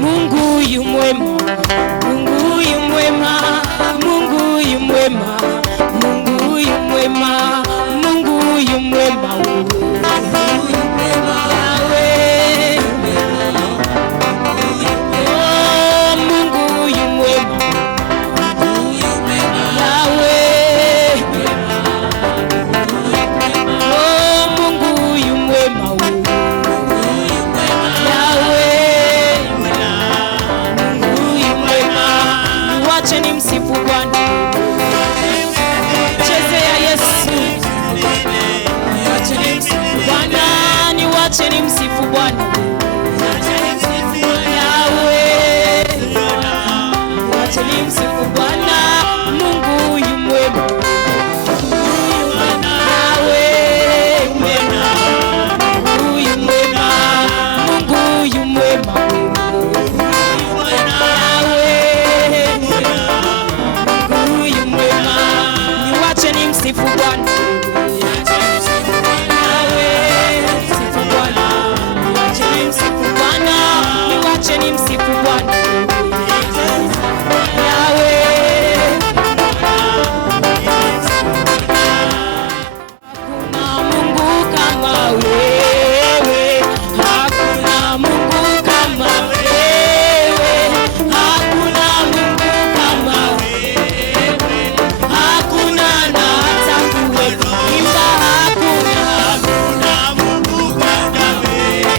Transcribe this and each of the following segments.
Mungu yu mwema, Mungu yu mwema, Mungu yu mwema, Mungu yu mwema, Mungu yu mwema. Wacheni msifu Bwana. Yahweh, wacheni msifu Bwana. Mungu yu mwema. Yahweh, Mungu yu mwema. Mungu yu mwema. Yahweh, Mungu yu mwema. Wacheni msifu Bwana. Wacheni msifu Bwana. Yahweh, hakuna Mungu kama wewe, hakuna Mungu kama wewe, hakuna Mungu kama wewe, hakuna na hata kuimba, hakuna Mungu kama wewe.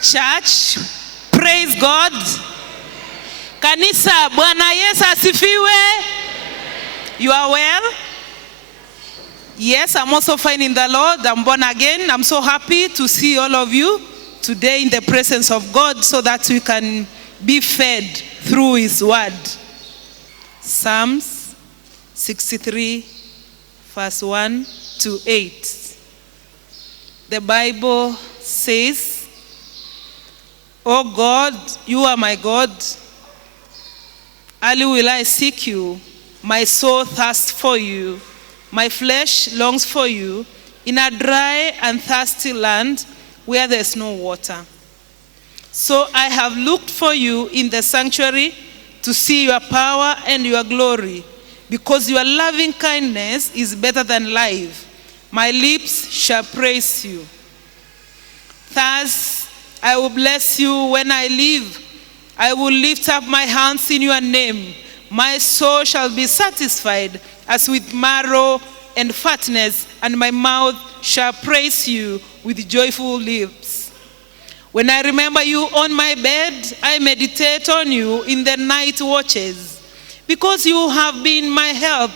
Church, praise God. Kanisa, Bwana Yesu asifiwe. You are well? Yes, I'm also fine in the Lord. I'm born again. I'm so happy to see all of you today in the presence of God so that we can be fed through His word. Psalms 63, verse 1 to 8. The Bible says, "O God, you are my God. Early will I seek you. My soul thirsts for you. My flesh longs for you in a dry and thirsty land where there is no water. So I have looked for you in the sanctuary to see your power and your glory, because your loving kindness is better than life. My lips shall praise you. Thus I will bless you when I live. I will lift up my hands in your name. My soul shall be satisfied as with marrow and fatness, and my mouth shall praise you with joyful lips. When I remember you on my bed, I meditate on you in the night watches. Because you have been my help,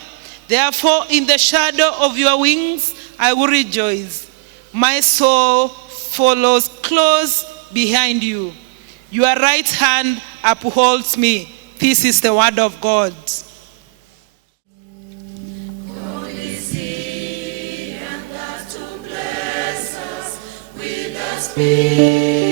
therefore in the shadow of your wings I will rejoice. My soul follows close behind you. Your right hand upholds me." This is the word of God. We are waiting.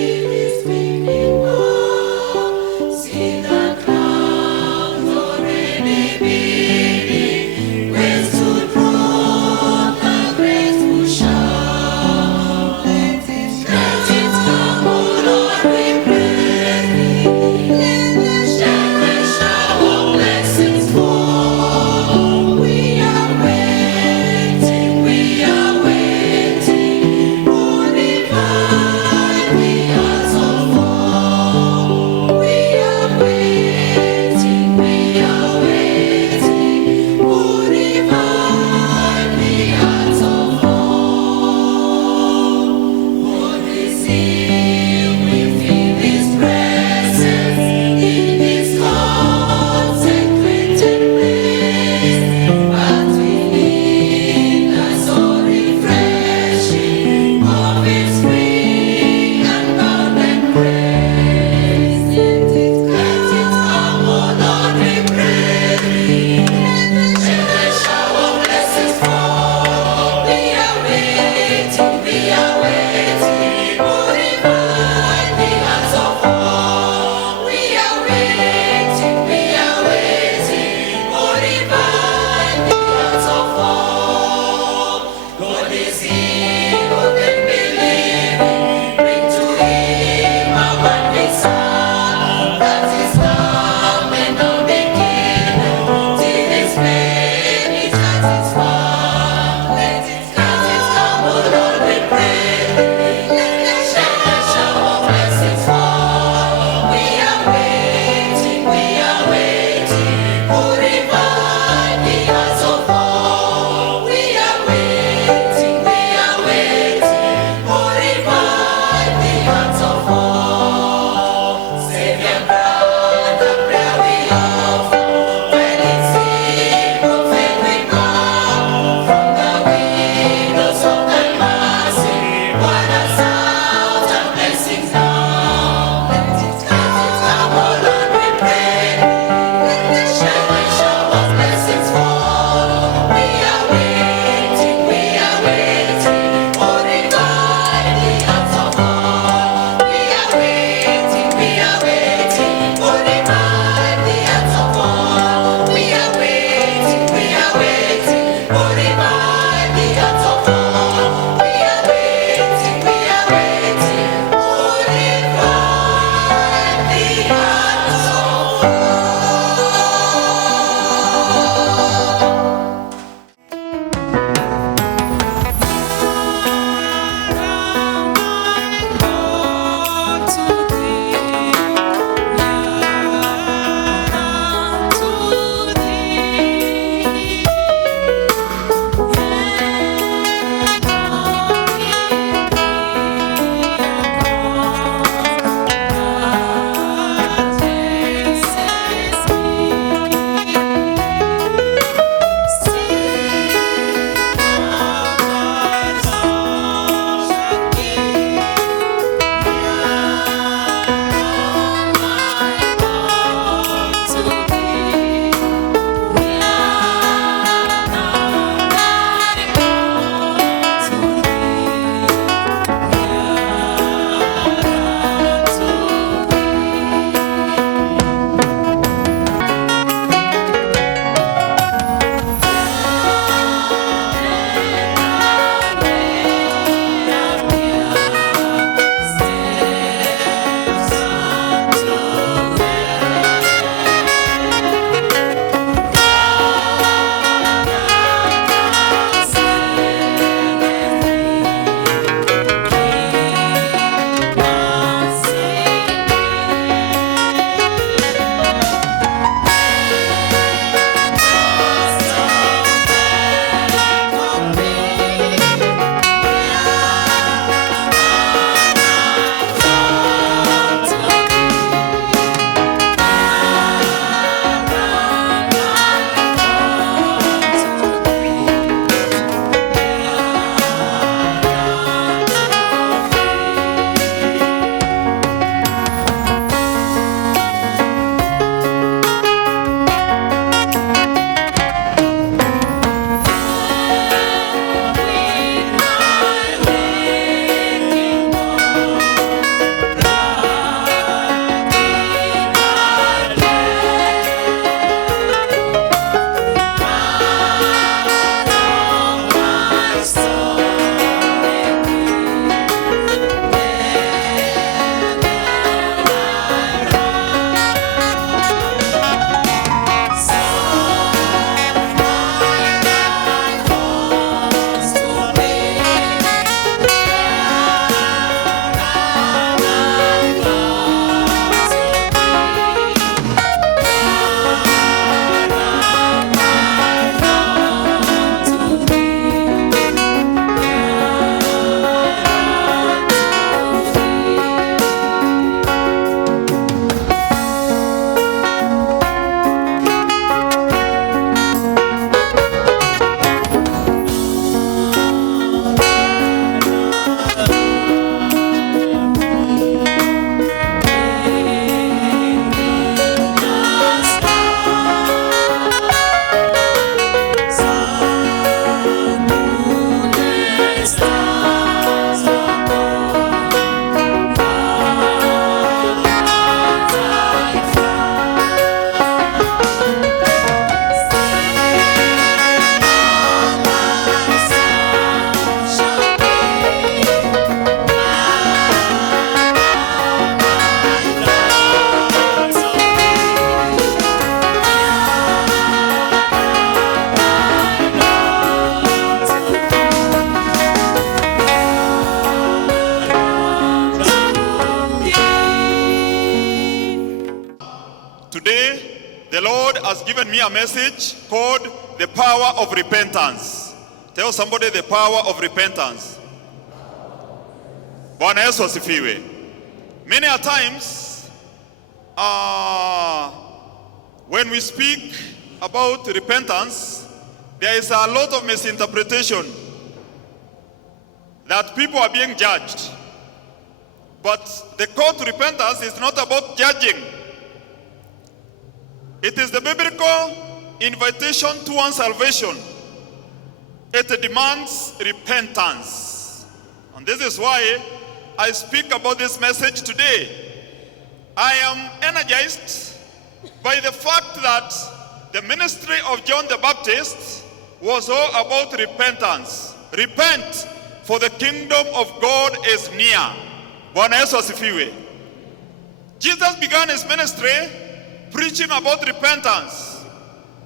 has given me a message called the power of repentance. Tell somebody the power of repentance. Bwana Yesu asifiwe. Many a times, when we speak about repentance, there is a lot of misinterpretation that people are being judged. But the call to repentance is not about judging. It is the biblical invitation towards salvation. It demands repentance. And this is why I speak about this message today. I am energized by the fact that the ministry of John the Baptist was all about repentance. Repent, for the kingdom of God is near. Bwana Yesu asifiwe. Jesus began his ministry preaching about repentance.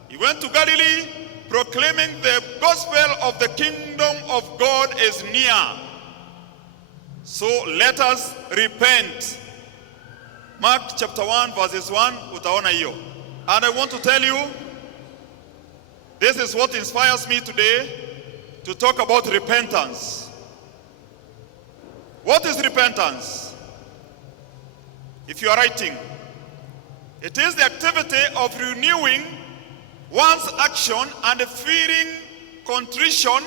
He went to Galilee proclaiming the gospel of the kingdom of God is near. So let us repent. Mark chapter 1 verses 1, utaona hiyo. And I want to tell you, this is what inspires me today to talk about repentance. What is repentance? If you are writing, it is the activity of renewing one's action and feeling contrition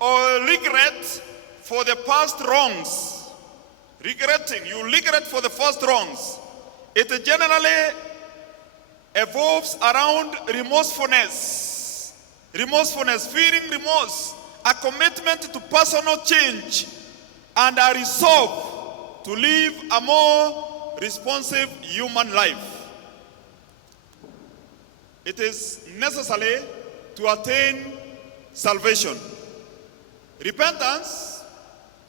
or regret for the past wrongs. Regretting, you regret for the past wrongs. It generally evolves around remorsefulness. Remorsefulness, feeling remorse, a commitment to personal change, and a resolve to live a more responsive human life. It is necessary to attain salvation. Repentance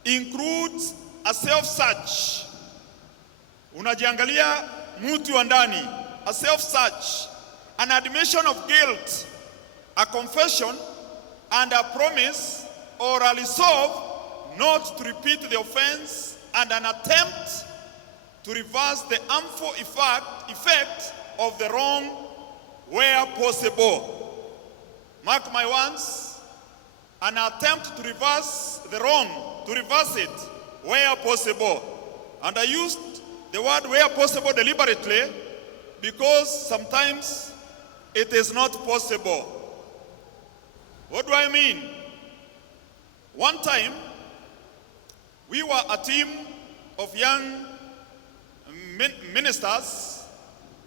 includes a self-search. Unajiangalia mtu wa ndani, a self-search, an admission of guilt, a confession, and a promise or a resolve not to repeat the offense, and an attempt to reverse the harmful effect of the wrong where possible. Mark my words, an attempt to reverse the wrong, to reverse it where possible. And I used the word where possible deliberately because sometimes it is not possible. What do I mean? One time, we were a team of young ministers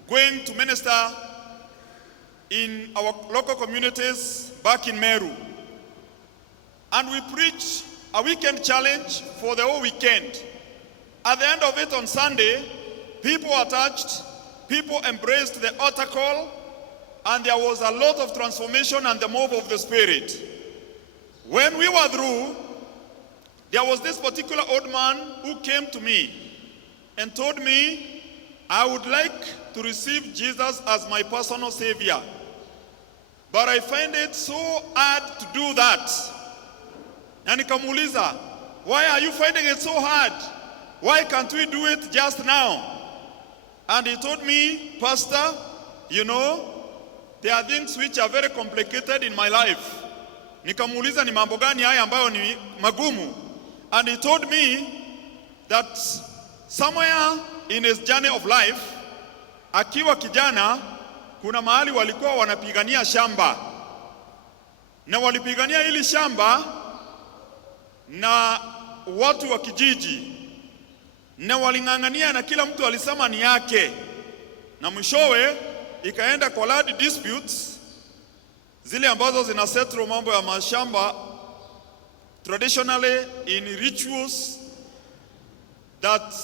going to minister in our local communities back in Meru. And we preached a weekend challenge for the whole weekend. At the end of it on Sunday, people were touched, people embraced the altar call, and there was a lot of transformation and the move of the Spirit. When we were through, there was this particular old man who came to me and told me, I would like to receive Jesus as my personal Savior, but I find it so hard to do that. Na nikamuuliza, why are you finding it so hard? Why can't we do it just now? And he told me, Pastor, you know, there are things which are very complicated in my life. Nikamuuliza ni mambo gani haya ambayo ni magumu? And he told me that somewhere in his journey of life, akiwa kijana, kuna mahali walikuwa wanapigania shamba. Na walipigania hili shamba na watu wa kijiji. Na waling'ang'ania na kila mtu alisema ni yake. Na mwishowe ikaenda kwa land disputes, zile ambazo zina settle mambo ya mashamba, traditionally in rituals that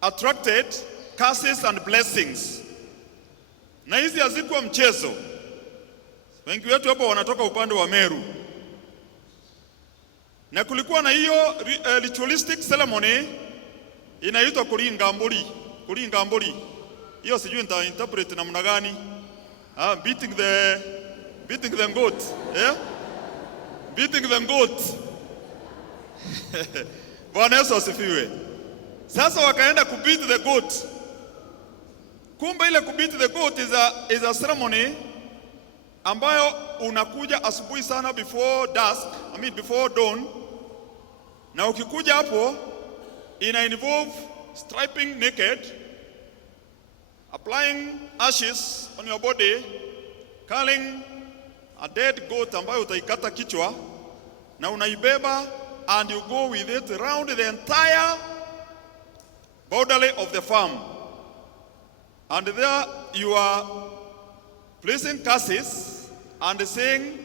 attracted curses and blessings. Na hizi hazikuwa mchezo. Wengi wetu hapo wanatoka upande wa Meru. Na kulikuwa na hiyo ritualistic ceremony inaitwa kuringa mburi. Hiyo sijui nita interpret namna gani. Beating the goat, yeah? Beating the goat. Bwana Yesu asifiwe. Sasa wakaenda kubeat the goat. Kumbe ile kubit the goat is a ceremony ambayo unakuja asubuhi sana before dusk, before dawn. Na ukikuja hapo ina involve stripping naked, applying ashes on your body, culling a dead goat ambayo utaikata kichwa na unaibeba, and you go with it around the entire boundary of the farm. And there you are placing curses and saying,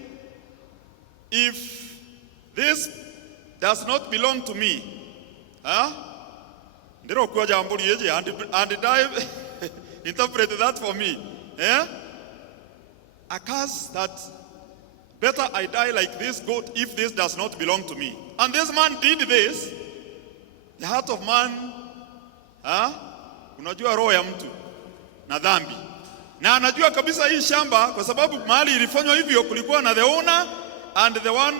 if this does not belong to me, ndiro kwa jambo liyeje, and dive interpret that for me, a curse that better I die like this goat if this does not belong to me. And this man did this. The heart of man, unajua roho ya mtu na dhambi, na anajua kabisa hii shamba, kwa sababu mahali ilifanywa hivyo kulikuwa na the owner and the one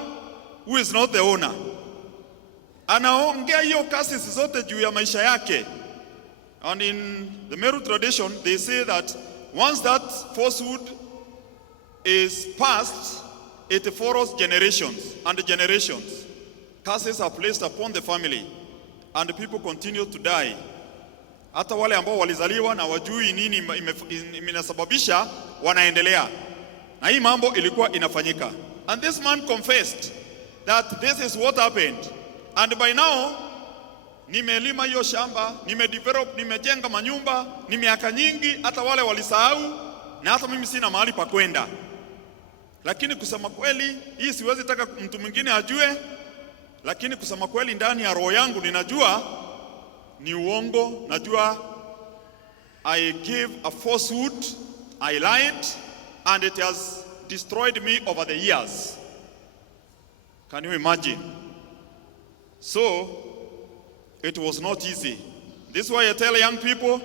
who is not the owner. Anaongea hiyo curses zote juu ya maisha yake. And in the Meru tradition they say that once that falsehood is passed, it follows generations and generations. Curses are placed upon the family and the people continue to die. Hata wale ambao walizaliwa na wajui nini inasababisha wanaendelea. Na hii mambo ilikuwa inafanyika. And this man confessed that this is what happened. And by now, nimelima hiyo shamba, nimedevelop, nimejenga manyumba, ni miaka nyingi, hata wale walisahau, na hata mimi sina mahali pa kwenda. Lakini kusema kweli, hii siwezi taka mtu mwingine ajue, lakini kusema kweli ndani ya roho yangu ninajua ni uongo. Najua I gave a falsehood, I lied, and it has destroyed me over the years. Can you imagine? So, it was not easy. This is why I tell young people,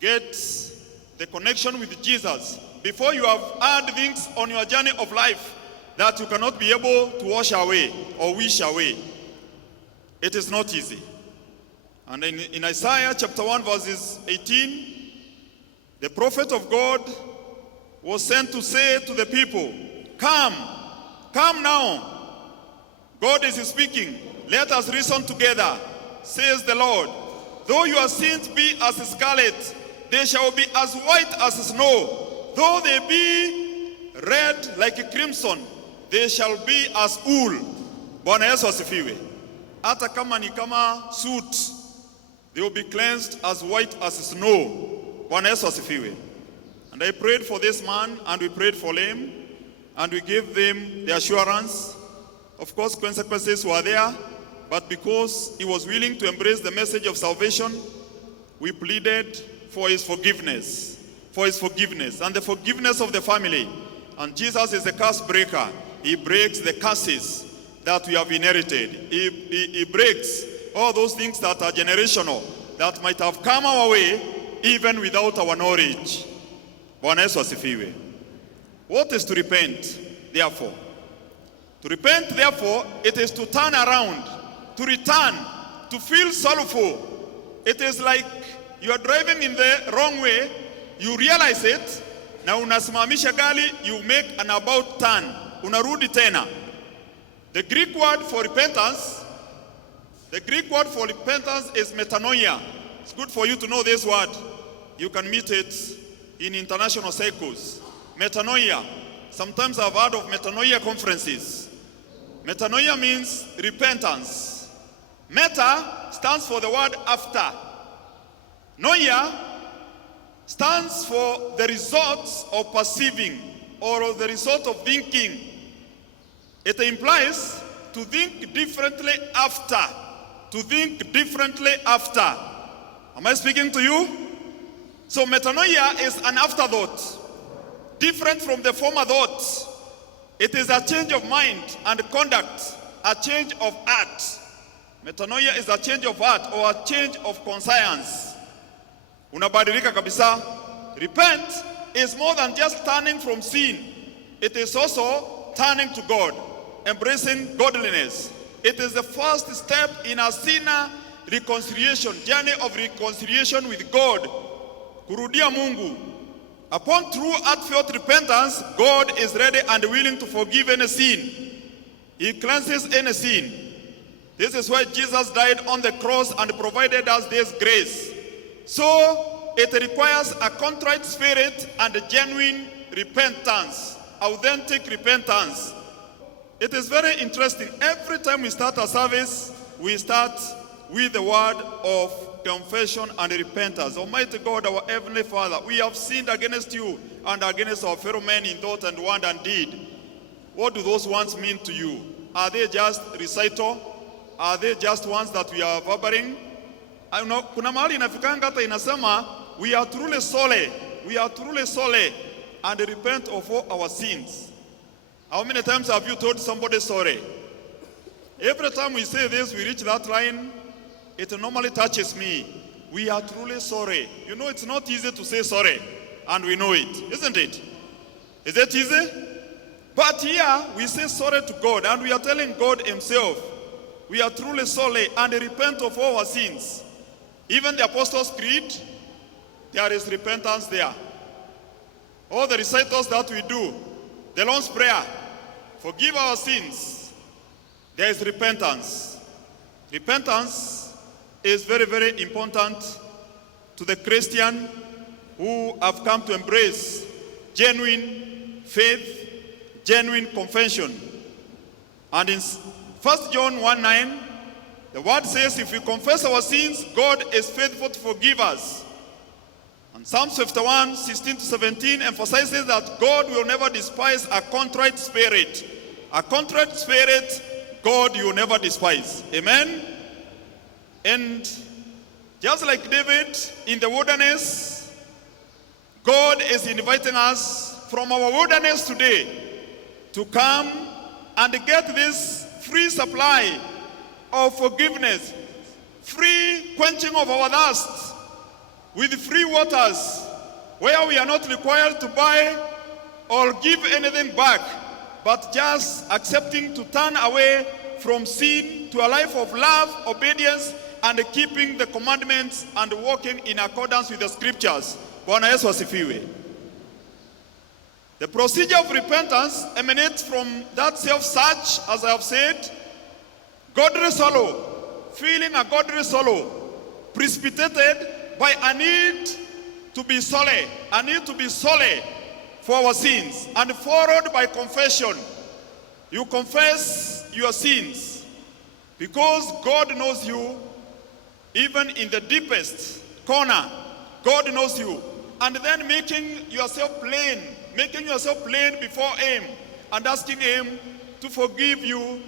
get the connection with Jesus before you have had things on your journey of life that you cannot be able to wash away or wish away. It is not easy. And in Isaiah chapter 1 verses 18, the prophet of God was sent to say to the people, come now. God is speaking. Let us reason together, says the Lord. Though your sins be as scarlet, they shall be as white as snow. Though they be red like crimson, they shall be as wool. Bwana Yesu asifiwe. Hata kama ni kama soot, they will be cleansed as white as snow. Bwana Yesu asifiwe. And I prayed for this man, and we prayed for him, and we gave them the assurance. Of course, consequences were there, but because he was willing to embrace the message of salvation, we pleaded for his forgiveness, and the forgiveness of the family. And Jesus is a curse breaker. He breaks the curses that we have inherited. He breaks all those things that are generational, that might have come our way even without our knowledge. Bwana Yesu asifiwe. What is to repent, therefore? To repent, therefore, it is to turn around, to return, to feel sorrowful. It is like you are driving in the wrong way, you realize it, na unasimamisha gari, you make an about turn, unarudi tena. The Greek word for repentance is metanoia. It's good for you to know this word. You can meet it in international circles. Metanoia. Sometimes I've heard of metanoia conferences. Metanoia means repentance. Meta stands for the word after. Noia stands for the results of perceiving or the result of thinking. It implies to think differently after. To think differently after. Am I speaking to you? So metanoia is an afterthought, different from the former thought. It is a change of mind and conduct, a change of heart. Metanoia is a change of heart or a change of conscience. Unabadilika kabisa. Repent is more than just turning from sin. It is also turning to God, embracing godliness. It is the first step in a sinner reconciliation, journey of reconciliation with God. kurudia Mungu. Upon true heartfelt repentance, God is ready and willing to forgive any sin. He cleanses any sin. This is why Jesus died on the cross and provided us this grace. So it requires a contrite spirit and a genuine repentance, authentic repentance. It is very interesting. Every time we start a service, we start with the word of confession and repentance. Almighty God, our Heavenly Father, we have sinned against you and against our fellow men in thought and word and deed. What do those words mean to you? Are they just recital? Are they just ones that we are verbering? Kuna mahali inafikanga hata inasema, we are truly sorry and repent of all our sins. How many times have you told somebody sorry? Every time we say this, we reach that line, it normally touches me. We are truly sorry. You know, it's not easy to say sorry, and we know it, isn't it? Is it easy? But here, we say sorry to God, and we are telling God himself, we are truly sorry and repent of all our sins. Even the Apostles' Creed, there is repentance there. All the recitals that we do, the Lord's Prayer, forgive our sins, there is repentance. Repentance is very, very important to the Christian who have come to embrace genuine faith, genuine confession. And in 1 John 1:9, the word says, if we confess our sins, God is faithful to forgive us. And Psalm 51:16-17 emphasizes that God will never despise a contrite spirit. A contrite spirit, God you will never despise. Amen? And just like David in the wilderness, God is inviting us from our wilderness today to come and get this free supply of forgiveness, free quenching of our thirst with free waters, where we are not required to buy or give anything back, but just accepting to turn away from sin to a life of love, obedience, and keeping the commandments and walking in accordance with the scriptures. Bwana Yesu asifiwe. The procedure of repentance emanates from that self-search, as I have said, godly sorrow, feeling a godly sorrow, precipitated by a need to be sorry, a need to be sorry for our sins, and followed by confession. You confess your sins because God knows you, even in the deepest corner. God knows you, and then making yourself plain before him and asking him to forgive you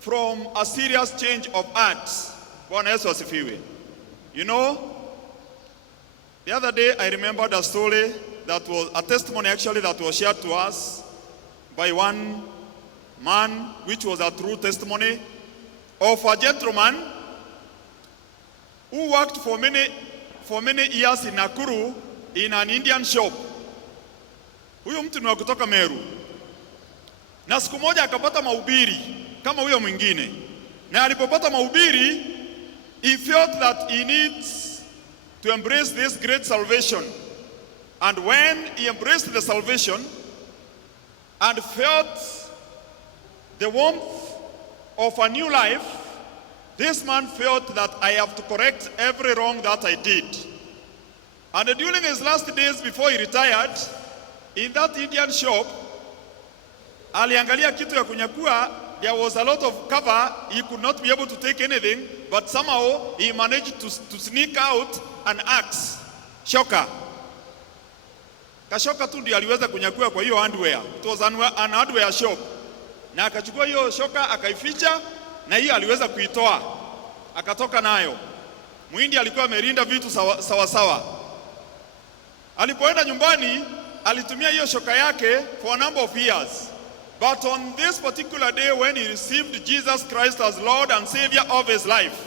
from a serious change of heart. Bwana Yesu asifiwe. You know, the other day I remembered a story that was a testimony actually that was shared to us by one man, which was a true testimony of a gentleman who worked for many years in Nakuru in an Indian shop. Huyo mtu ni wa kutoka Meru. Na siku moja akapata mahubiri kama huyo mwingine. Na alipopata mahubiri, he felt that he needs to embrace this great salvation. And when he embraced the salvation and felt the warmth of a new life, this man felt that I have to correct every wrong that I did. And during his last days before he retired, in that Indian shop, aliangalia kitu ya kunyakua. There was a lot of cover. He could not be able to take anything, but somehow he managed to sneak out an axe, shoka. Kashoka tu ndio aliweza kunyakua kwa hiyo hardware. It was an hardware shop. Na akachukua hiyo shoka akaificha, na hiyo aliweza kuitoa. Akatoka nayo. Muhindi alikuwa amerinda vitu sawa sawa. Alipoenda nyumbani, alitumia hiyo shoka yake for a number of years. But on this particular day when he received Jesus Christ as Lord and Savior of his life,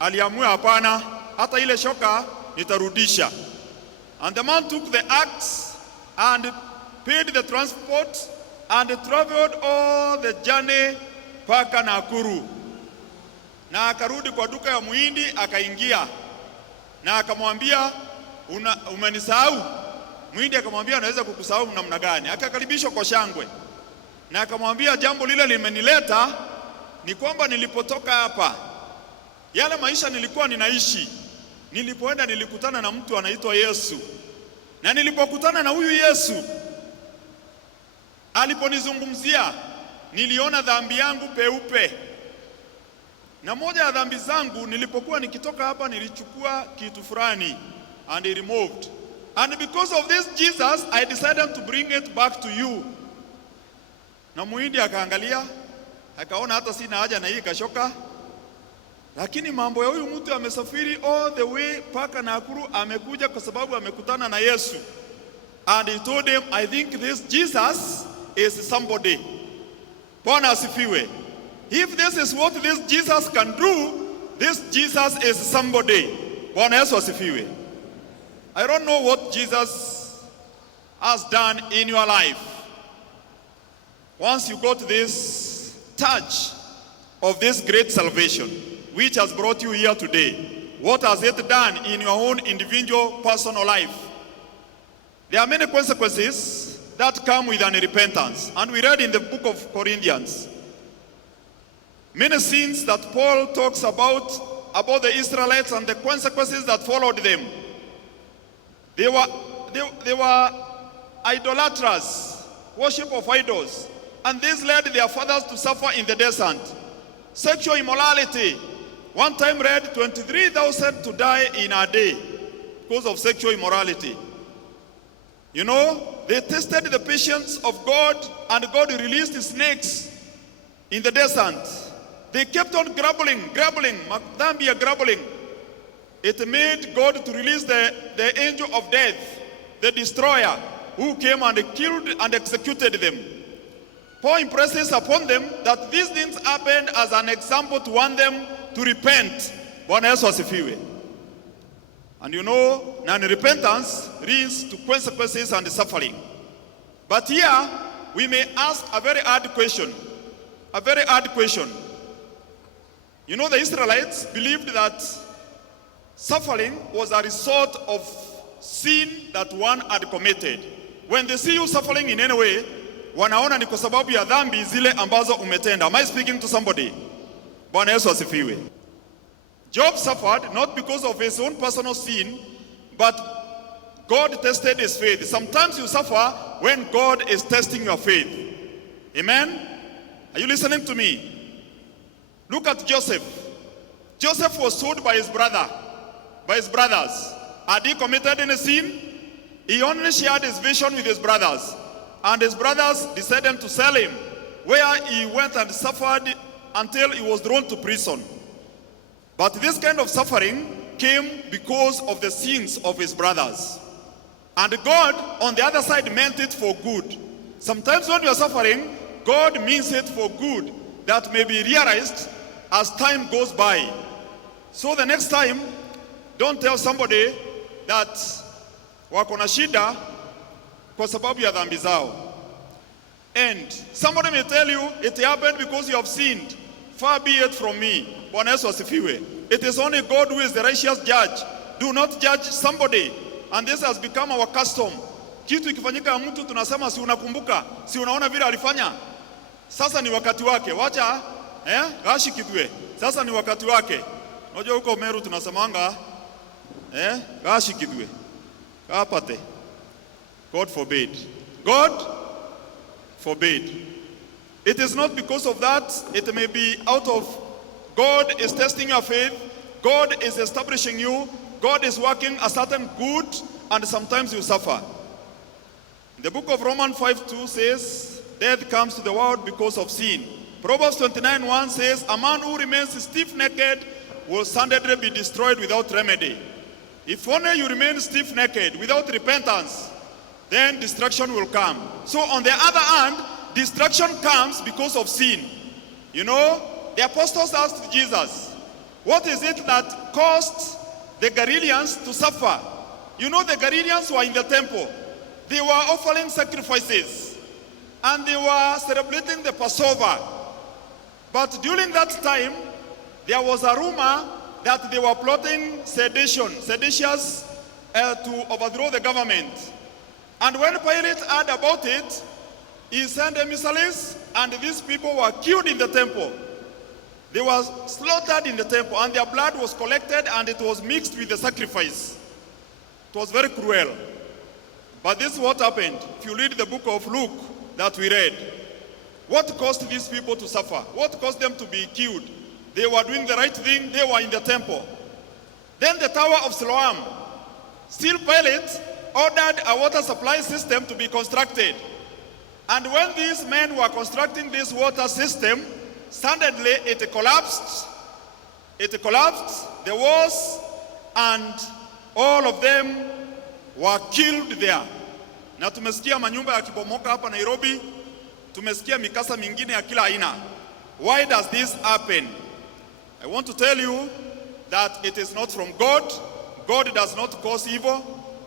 aliamua hapana, hata ile shoka nitarudisha. And the man took the axe and paid the transport and traveled all the journey paka Nakuru. Na akarudi kwa duka ya Muhindi akaingia. na akamwambia umenisahau. Mhindi akamwambia anaweza kukusahau namna gani? Akakaribishwa kwa shangwe na akamwambia jambo lile limenileta ni kwamba nilipotoka hapa, yale maisha nilikuwa ninaishi, nilipoenda nilikutana na mtu anaitwa Yesu, na nilipokutana na huyu Yesu aliponizungumzia niliona dhambi yangu peupe, na moja ya dhambi zangu nilipokuwa nikitoka hapa nilichukua kitu fulani and he removed, and because of this Jesus I decided to bring it back to you. Na Muhindi akaangalia akaona hata sina haja na hii kashoka, lakini mambo ya huyu mtu amesafiri all the way paka Nakuru, amekuja kwa sababu amekutana na Yesu, and he told him I think this Jesus is somebody. Bwana asifiwe. If this is what this Jesus can do, this Jesus is somebody. Bwana Yesu asifiwe. I don't know what Jesus has done in your life. Once you got this touch of this great salvation which has brought you here today, what has it done in your own individual personal life? There are many consequences that come with an repentance, and we read in the book of Corinthians many sins that Paul talks about the Israelites and the consequences that followed them. They were idolaters, worship of idols, and this led their fathers to suffer in the desert. Sexual immorality. One time read 23,000 to die in a day because of sexual immorality. You know, they tested the patience of God, and God released snakes in the desert. They kept on grumbling, Makdambia grumbling. It made God to release the angel of death, the destroyer, who came and killed and executed them. Paul impresses upon them that these things happened as an example to warn them to repent. Bwana Yesu asifiwe. And you know, non-repentance leads to consequences and suffering. But here, we may ask a very hard question. A very hard question. You know, the Israelites believed that suffering was a result of sin that one had committed. When they see you suffering in any way, wanaona ni kwa sababu ya dhambi zile ambazo umetenda. Am I speaking to somebody? Bwana Yesu asifiwe. Job suffered not because of his own personal sin, but God tested his faith. Sometimes you suffer when God is testing your faith. Amen? Are you listening to me? Look at Joseph. Joseph was sold by his brothers. Had he committed any sin? He only shared his vision with his brothers, and his brothers decided to sell him, where he went and suffered until he was thrown to prison. But this kind of suffering came because of the sins of his brothers. And God, on the other side, meant it for good. Sometimes when you are suffering, God means it for good, that may be realized as time goes by. So the next time, don't tell somebody that wako na shida kwa sababu ya dhambi zao. And somebody may tell you, it happened because you have sinned. Far be it from me. Bwana Yesu asifiwe. It is only God who is the righteous judge. Do not judge somebody. And this has become our custom. Kitu ikifanyika ya mtu tunasema si unakumbuka, si unaona vile alifanya. Sasa ni wakati wake. Wacha gashi kitwe. Sasa ni wakati wake. Unajua huko Meru tunasemanga gashi kitwe. Kapate. God forbid. God forbid. It is not because of that. It may be out of God is testing your faith. God is establishing you. God is working a certain good, and sometimes you suffer. The book of Romans 5:2 says, death comes to the world because of sin. Proverbs 29:1 says, a man who remains stiff-necked will suddenly be destroyed without remedy. If only you remain stiff-necked without repentance, then destruction will come. So on the other hand, destruction comes because of sin. You know, the apostles asked Jesus, what is it that caused the Galileans to suffer? You know, the Galileans were in the temple. They were offering sacrifices, and they were celebrating the Passover. But during that time, there was a rumor that they were plotting seditious to overthrow the government. And when Pilate heard about it, he sent emissaries, and these people were killed in the temple. They were slaughtered in the temple, and their blood was collected, and it was mixed with the sacrifice. It was very cruel. But this is what happened. If you read the book of Luke that we read, what caused these people to suffer? What caused them to be killed? They were doing the right thing. They were in the temple. Then the Tower of Siloam. Still Pilate ordered a water supply system to be constructed. And when these men were constructing this water system, suddenly it collapsed. It collapsed, the walls, and all of them were killed there. Na tumesikia manyumba yakibomoka hapa Nairobi, tumesikia mikasa mingine ya kila aina. Why does this happen? I want to tell you that it is not from God. God does not cause evil.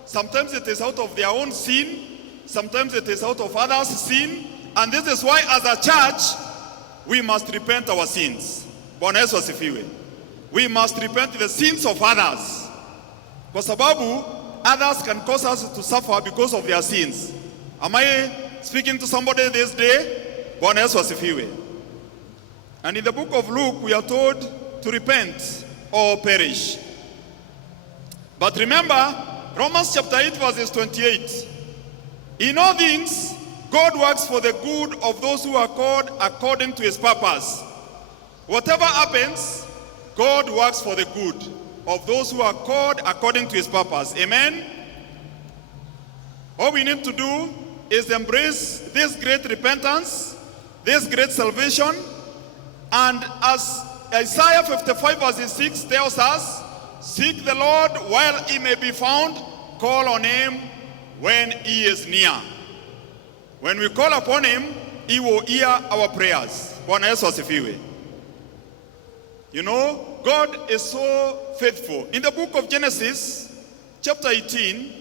Sometimes it is out of their own sin. Sometimes it is out of others' sin. And this is why as a church, we must repent our sins. Bwana Yesu asifiwe. We must repent the sins of others. Kwa sababu, others can cause us to suffer because of their sins. Am I speaking to somebody this day? Bwana Yesu asifiwe. And in the book of Luke, we are told to repent or perish. But remember, Romans chapter 8 verses 28. In all things, God works for the good of those who are called according to his purpose. Whatever happens, God works for the good of those who are called according to his purpose. Amen? All we need to do is embrace this great repentance, this great salvation, and as Isaiah 55 verse 6 tells us, seek the Lord while he may be found, call on him when he is near. When we call upon him, he will hear our prayers. Bwana Yesu asifiwe. You know, God is so faithful. In the book of Genesis, chapter 18,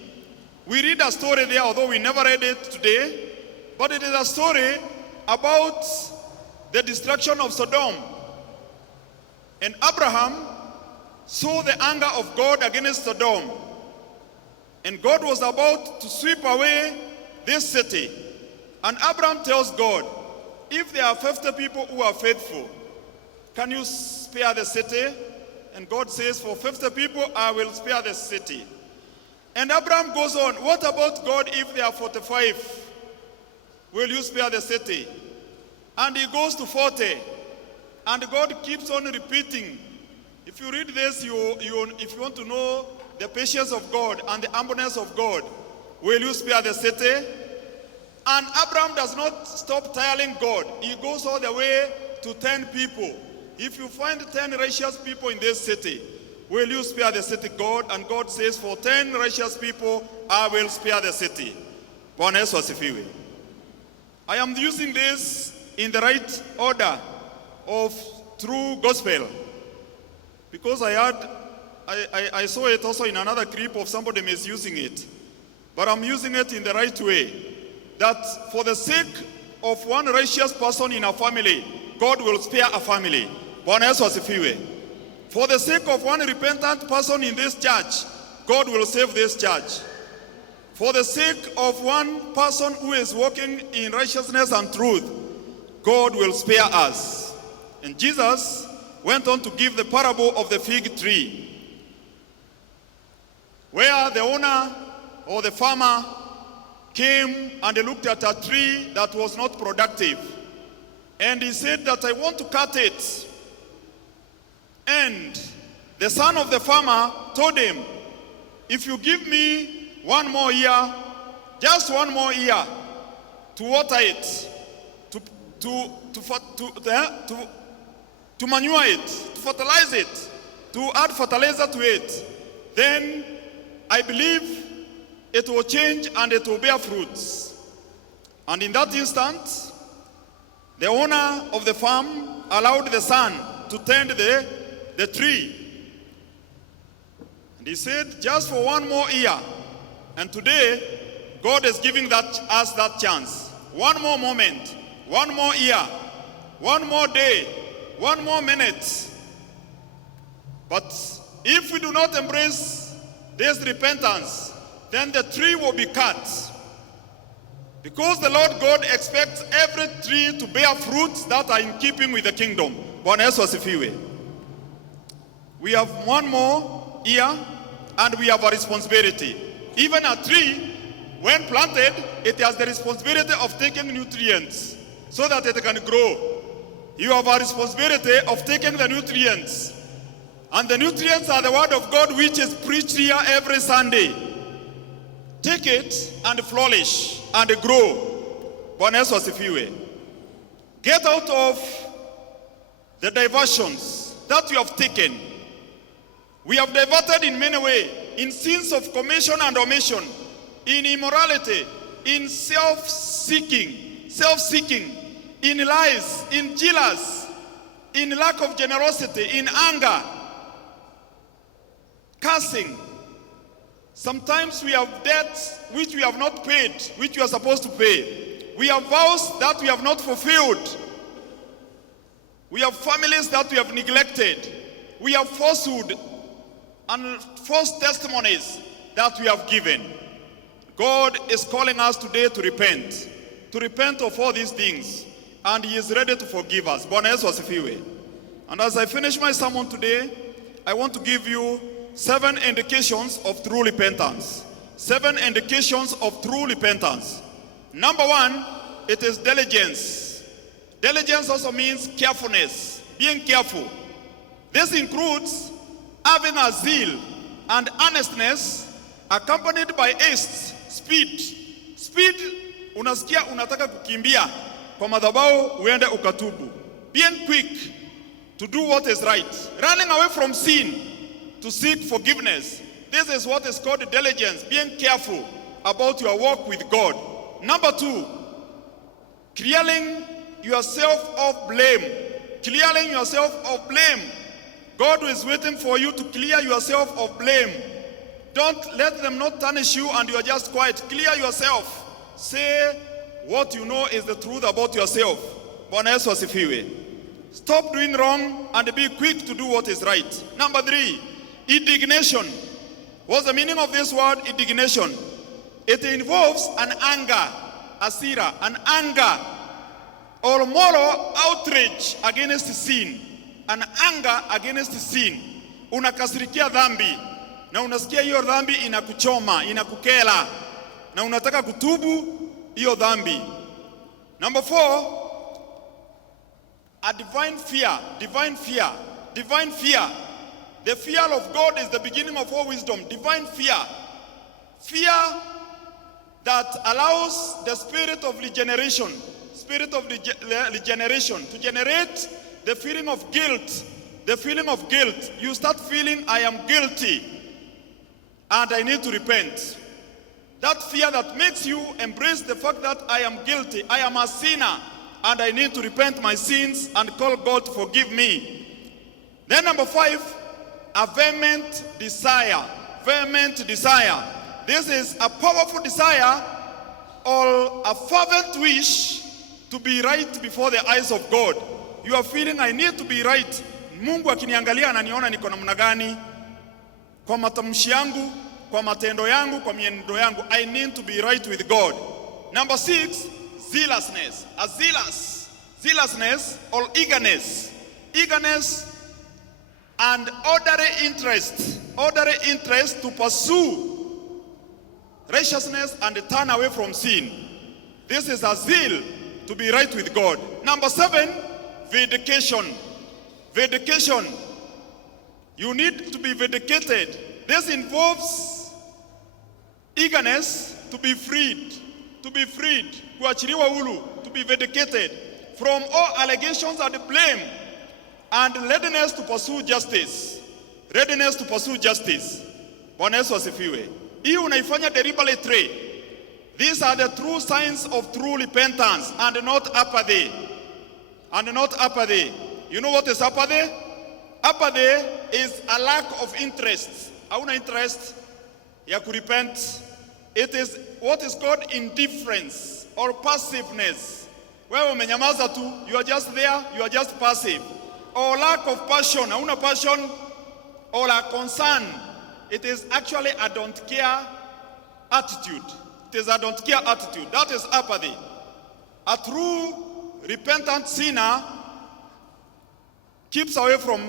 we read a story there, although we never read it today, but it is a story about the destruction of Sodom. And Abraham saw the anger of God against Sodom. And God was about to sweep away this city. And Abraham tells God, if there are 50 people who are faithful, can you spare the city? And God says, for 50 people, I will spare the city. And Abraham goes on, what about God if there are 45? Will you spare the city? And he goes to 40. And God keeps on repeating. If you read this, if you want to know the patience of God and the humbleness of God, will you spare the city? And Abraham does not stop telling God. He goes all the way to 10 people. If you find 10 righteous people in this city, will you spare the city, God? And God says, for 10 righteous people, I will spare the city. Bwana Yesu asifiwe. I am using this in the right order of true gospel, because I saw it also in another clip of somebody misusing it. But I'm using it in the right way. That for the sake of one righteous person in a family, God will spare a family. Bwana Yesu asifiwe. For the sake of one repentant person in this church, God will save this church. For the sake of one person who is walking in righteousness and truth, God will spare us. And Jesus went on to give the parable of the fig tree, where the owner or the farmer came and looked at a tree that was not productive. And he said that I want to cut it. And the son of the farmer told him, if you give me 1 more year, just 1 more year, to water it, to manure it, to fertilize it, to add fertilizer to it, then I believe it will change and it will bear fruits. And in that instant, the owner of the farm allowed the son to tend the tree. And he said, just for 1 more year. And today, God is giving us that chance. 1 more moment, 1 more year, 1 more day, 1 more minute. But if we do not embrace this repentance, then the tree will be cut. Because the Lord God expects every tree to bear fruits that are in keeping with the kingdom. Bwana Yesu asifiwe. We have one more year and we have a responsibility. Even a tree, when planted, it has the responsibility of taking nutrients so that it can grow. You have a responsibility of taking the nutrients. And the nutrients are the word of God which is preached here every Sunday. Take it and flourish and grow. Bwana Yesu asifiwe. Get out of the diversions that you have taken. We have diverted in many ways, in sins of commission and omission, in immorality, in self-seeking, in lies, in jealousy, in lack of generosity, in anger, cursing. Sometimes we have debts which we have not paid, which we are supposed to pay. We have vows that we have not fulfilled. We have families that we have neglected. We have falsehood and false testimonies that we have given. God is calling us today to repent of all these things, and He is ready to forgive us. Bwana Yesu asifiwe. And as I finish my sermon today, I want to give you 7 indications of true repentance. 7 indications of true repentance. Number 1, it is diligence. Diligence also means carefulness, being careful. This includes having a zeal and earnestness accompanied by haste, speed. Speed, unasikia unataka kukimbia kwa madhabahu uende ukatubu. Being quick to do what is right. Running away from sin to seek forgiveness. This is what is called diligence, being careful about your walk with God. Number 2, clearing yourself of blame. Clearing yourself of blame. God is waiting for you to clear yourself of blame. Don't let them not tarnish you and you are just quiet. Clear yourself. Say what you know is the truth about yourself. Bwana Yesu asifiwe. Stop doing wrong and be quick to do what is right. Number 3, indignation. What's the meaning of this word, indignation? It involves an anger, asira, an anger or moral outrage against sin. An anger against sin. Unakasirikia dhambi na unasikia hiyo dhambi inakuchoma, inakukela na unataka kutubu hiyo dhambi. Number 4, a divine fear. Divine fear. Divine fear. The fear of God is the beginning of all wisdom. Divine fear. Fear that allows the spirit of regeneration, to generate the feeling of guilt. The feeling of guilt. You start feeling, I am guilty and I need to repent. That fear that makes you embrace the fact that I am guilty, I am a sinner, and I need to repent my sins and call God to forgive me. Then number 5, a vehement desire. Vehement desire. This is a powerful desire or a fervent wish to be right before the eyes of God. You are feeling, I need to be right. Mungu akiniangalia ananiona niko namna gani? Kwa matamshi yangu, kwa matendo yangu, kwa mienendo yangu. I need to be right with God. Number 6, zealousness. A zealousness or eagerness. Eagerness and orderly interest to pursue righteousness and turn away from sin. This is a zeal to be right with God. Number 7, vindication. Vindication. You need to be vindicated. This involves eagerness to be freed. To be freed. Kuachiliwa huru. To be vindicated from all allegations and blame. And readiness to pursue justice. Readiness to pursue justice. Bwana Yesu asifiwe. Hii unaifanya deliberately. These are the true signs of true repentance and not apathy. And not apathy. You know what is apathy? Apathy is a lack of interest. Hauna interest ya kurepent. It is what is called indifference or passiveness. Wewe umenyamaza tu, you are just there, you are just passive. Or lack of passion. Hauna passion or are concerned, it is actually a don't care attitude. It is a don't care attitude. That is apathy. A true repentant sinner keeps away from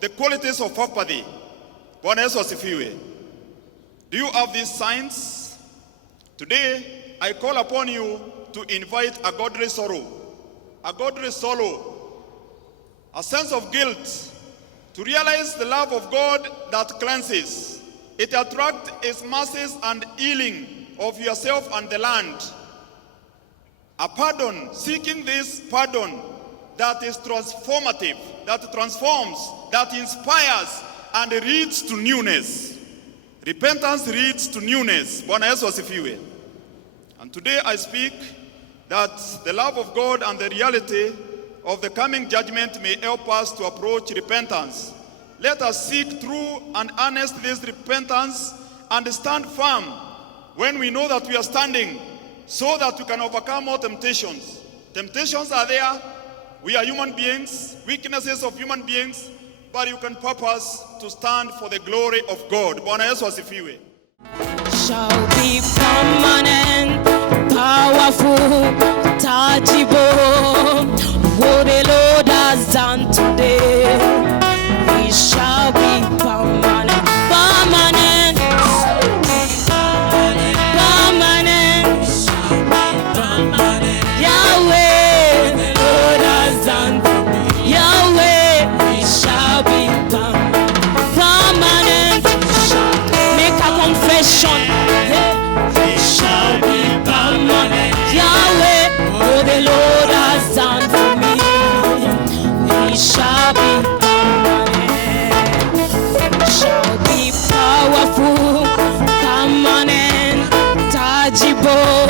the qualities of apathy. Bwana Yesu asifiwe. Do you have these signs? Today, I call upon you to invite a godly sorrow. A godly sorrow. A sense of guilt. To realize the love of God that cleanses. It attracts His mercies and healing of yourself and the land. A pardon, seeking this pardon that is transformative, that transforms, that inspires, and leads to newness. Repentance leads to newness. Bwana Yesu asifiwe. And today I speak that the love of God and the reality of the coming judgment may help us to approach repentance. Let us seek true and earnest this repentance and stand firm when we know that we are standing, so that we can overcome all temptations. Temptations are there. We are human beings, weaknesses of human beings, but you can purpose to stand for the glory of God. Bwana Yesu asifiwe. Shall be permanent, powerful, tangible. What the Lord has done today, we shall be permanent, permanent, permanent, permanent. Yahweh, the Lord has done today. Yahweh, we shall be permanent. Make a confession. We shall be permanent. Yahweh, oh the Lord has done for me. We shall be permanent. We shall be powerful, permanent, tangible.